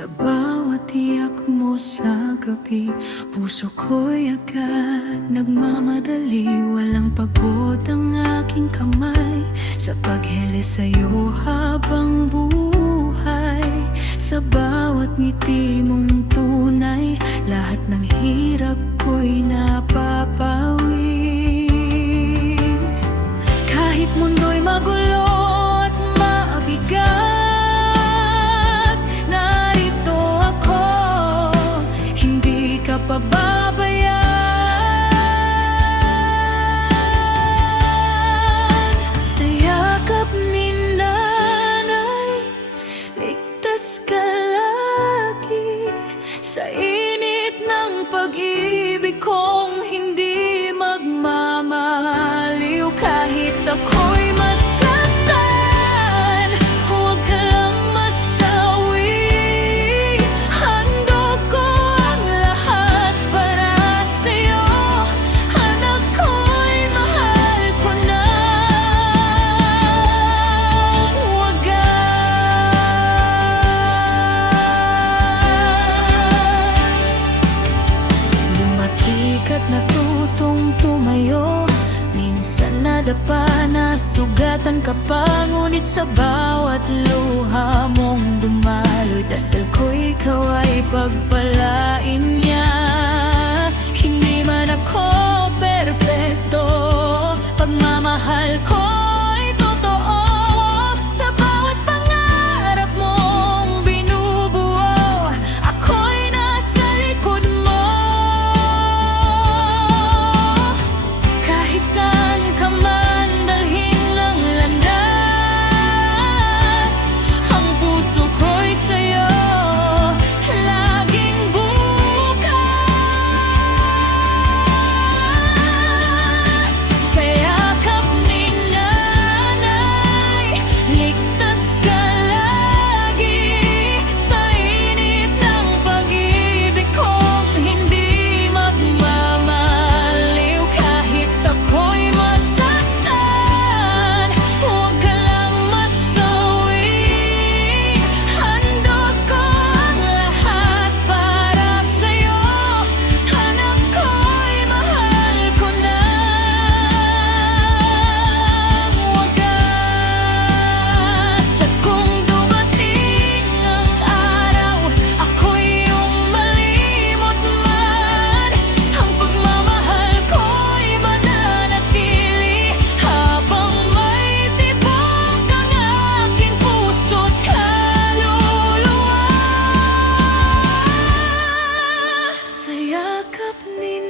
Sa bawat tiyak mo sa gabi, puso ko'y agad nagmamadali. Walang pagod ang aking kamay sa pagheles sa'yo habang buhay. Sa bawat ngiti mong tunay, lahat ng hirap ko'y napapawi. Kahit mundo'y magulo at maabigat, narito ako, hindi ka pababayaan. Sa yakap ni nanay, ligtas ka lagi. Sa init ng pag-ibig kong hindi magmamaliw. Kahit ako'y masaktan, huwag ka lang masawi. Handog ko ang lahat para sa'yo. Anak ko'y mahal ko ng wagas. Lumatik at natutong tumayo, minsan nadapa na sugatan ka pa. Ngunit sa bawat luha mong dumaloy, dasal ko ikaw ay pagpalain niya. Hindi man ako perpekto, pagmamahal ko'y totoo. Sa bawat pangarap mong binubuo, ako'y nasa likod mo. Kahit saan ka man dalhin ng landas, ang puso ko'y sa'yo laging bukas. Sa yakap ni nanay, ligtas ka lagi. Sa init ng pag-ibig kong hindi magmamaliw. Kahit ako'y masaktan, huwag ka lang masawi. Handog ko ang lahat para sa'yo. Anak ko'y mahal ko ng wagas. At kung dumating ang araw, ako'y iyong malimot man, ang pagmamahal ko'y mananatili habang may tibok ang aking puso't kaluluwa. Sa yakap ni